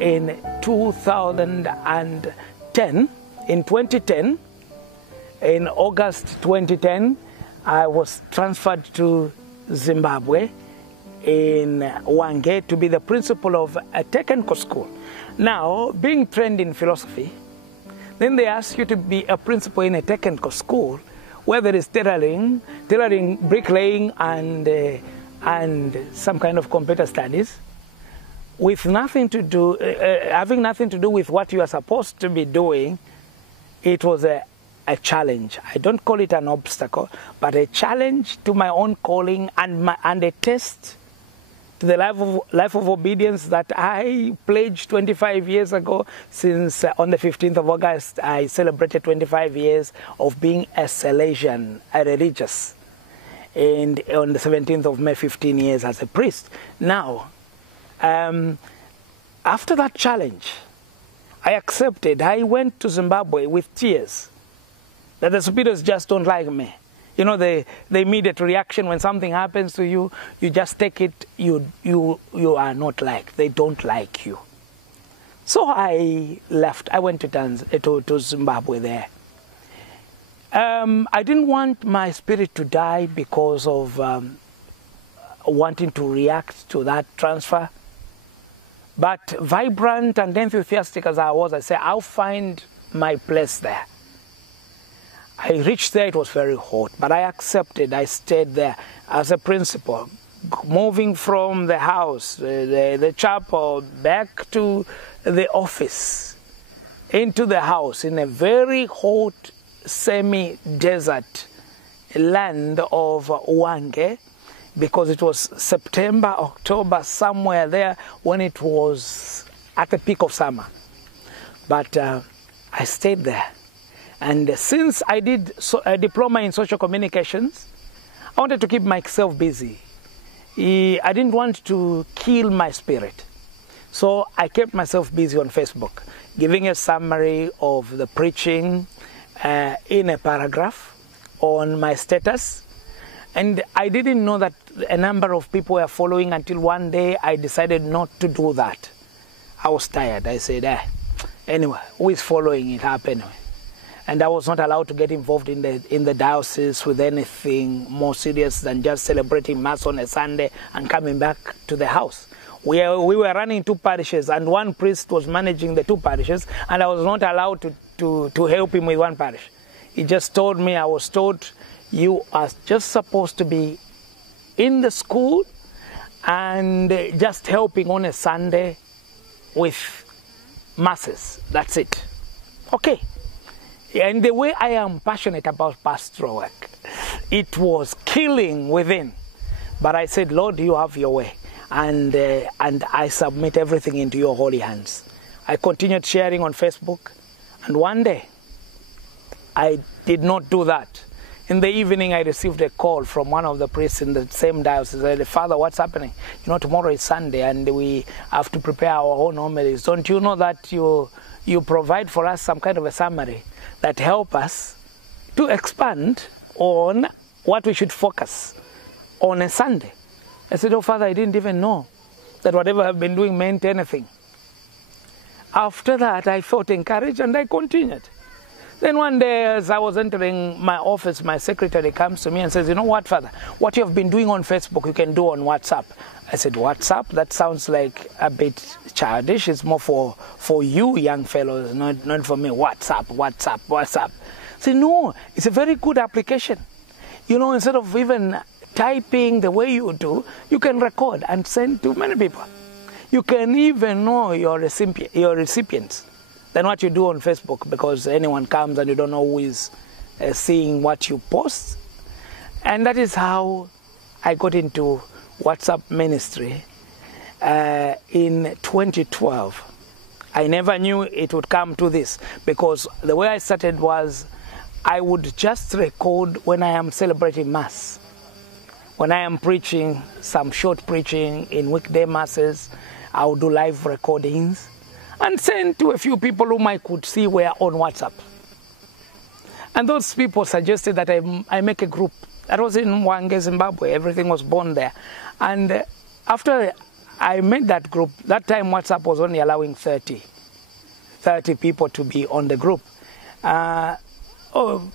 in 2010. In 2010, in August 2010, I was transferred to Zimbabwe in Hwange to be the principal of a technical school. Now, being trained in philosophy, then they ask you to be a principal in a technical school where there is tailoring, bricklaying, and some kind of computer studies, with nothing to do, having nothing to do with what you are supposed to be doing. It was a challenge. I don't call it an obstacle, but a challenge to my own calling and a test to the life of obedience that I pledged 25 years ago. Since on the 15th of August, I celebrated 25 years of being a Salesian, a religious, and on the 17th of May, 15 years as a priest. Now, after that challenge, I accepted. I went to Zimbabwe with tears that the superiors just don't like me. You know, the immediate reaction when something happens to you, you just take it, you are not liked. They don't like you. So I left. I went to Zimbabwe there. I didn't want my spirit to die because of wanting to react to that transfer. But vibrant and enthusiastic as I was, I said, I'll find my place there. I reached there, it was very hot, but I accepted. I stayed there as a principal, moving from the house, the chapel, back to the office, into the house, in a very hot, semi-desert land of Hwange, because it was September, October, somewhere there when it was at the peak of summer. But I stayed there. And since I did a diploma in social communications, I wanted to keep myself busy. I didn't want to kill my spirit. So I kept myself busy on Facebook, giving a summary of the preaching in a paragraph on my status. And I didn't know that a number of people were following until one day I decided not to do that. I was tired. I said, anyway, who is following it up anyway? And I was not allowed to get involved in the diocese with anything more serious than just celebrating Mass on a Sunday and coming back to the house. We were running 2 parishes, and one priest was managing the 2 parishes, and I was not allowed to help him with 1 parish. He just told me, I was told, you are just supposed to be in the school and just helping on a Sunday with masses. That's it. Okay. And the way I am passionate about pastoral work, it was killing within. But I said, Lord, you have your way. And I submit everything into your holy hands. I continued sharing on Facebook. And one day, I did not do that. In the evening, I received a call from one of the priests in the same diocese. I said, Father, what's happening? You know, tomorrow is Sunday and we have to prepare our own homilies. Don't you know that you provide for us some kind of a summary that help us to expand on what we should focus on a Sunday? I said, oh, Father, I didn't even know that whatever I've been doing meant anything. After that, I felt encouraged and I continued. Then one day, as I was entering my office, my secretary comes to me and says, you know what, Father, what you have been doing on Facebook, you can do on WhatsApp. I said, WhatsApp? That sounds like a bit childish. It's more for you young fellows, not for me. WhatsApp. I said, no, it's a very good application. You know, instead of even typing the way you do, you can record and send to many people. You can even know your recipients than what you do on Facebook, because anyone comes and you don't know who is seeing what you post. And that is how I got into WhatsApp ministry in 2012. I never knew it would come to this, because the way I started was I would just record when I am celebrating Mass. When I am preaching, some short preaching in weekday Masses, I would do live recordings and send to a few people whom I could see were on WhatsApp. And those people suggested that I make a group. That was in Hwange, Zimbabwe. Everything was born there. And after I made that group. That time WhatsApp was only allowing 30 people to be on the group.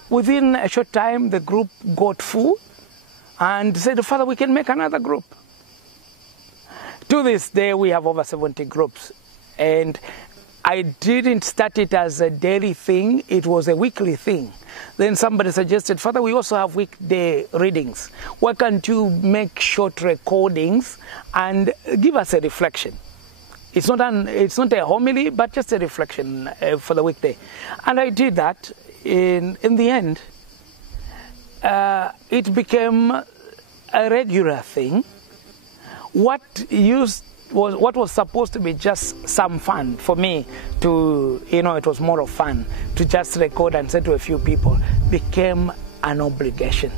Within a short time, the group got full and said, Father, we can make another group. To this day, we have over 70 groups. And I didn't start it as a daily thing, it was a weekly thing. Then somebody suggested, Father, we also have weekday readings. Why can't you make short recordings and give us a reflection? It's not a homily, but just a reflection for the weekday. And I did that. In the end, it became a regular thing. What was supposed to be just some fun for me to, it was more of fun to just record and say to a few people, became an obligation.